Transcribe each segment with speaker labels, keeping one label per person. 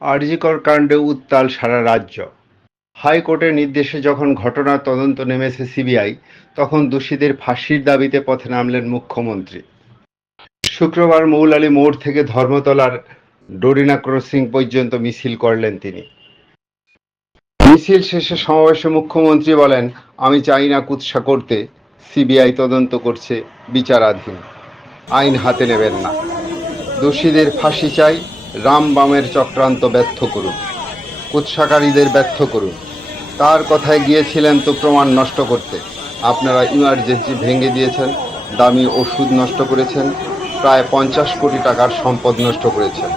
Speaker 1: আরজিকর কাণ্ডে উত্তাল সারা রাজ্য। হাইকোর্টের নির্দেশে যখন ঘটনার তদন্ত নেমেছে সিবিআই, তখন দোষীদের ফাঁসির দাবিতে পথে নামলেন মুখ্যমন্ত্রী। শুক্রবার মৌলালী মোড় থেকে ধর্মতলার ডোরিনা ক্রসিং পর্যন্ত মিছিল করলেন তিনি। মিছিল শেষে সমাবেশে মুখ্যমন্ত্রী বলেন, আমি চাই না কুৎসা করতে, সিবিআই তদন্ত করছে, বিচারাধীন। আইন হাতে নেবেন না। দোষীদের ফাঁসি চাই রাম বামের চক্রান্ত ব্যর্থ করুন। কুৎসাকারীদের ব্যর্থ করুন। তার কথায় গিয়েছিলেন তো প্রমাণ নষ্ট করতে। আপনারা ইমার্জেন্সি ভেঙে দিয়েছেন, দামি ওষুধ নষ্ট করেছেন, প্রায় পঞ্চাশ কোটি টাকার সম্পদ নষ্ট করেছেন।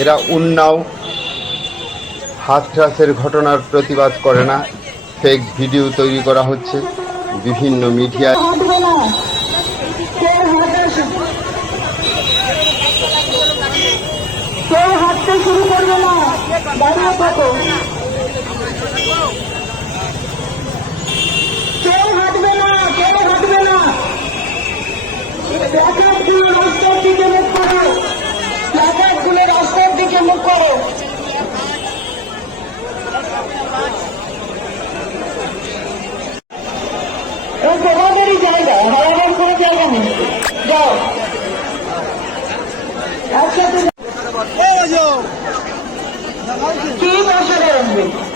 Speaker 1: এরা উন্নাও হাতরাসের ঘটনার প্রতিবাদ করে না। ফেক ভিডিও তৈরি করা হচ্ছে, বিভিন্ন মিডিয়ায়
Speaker 2: হাঁটবে না কেউ হাঁটা কেউ হাঁটতে শুরু করবে না। দাঁড়িয়ে থাকো। কেউ হাঁটবে না, কেউ হাঁটবে না। রাস্তার দিকে মুখ করো। প্ল্যাকার্ডগুলো রাস্তার দিকে মুখ করো। জায়গা হারানোর কোনো জায়গা নেই। যাও। sigam gerando.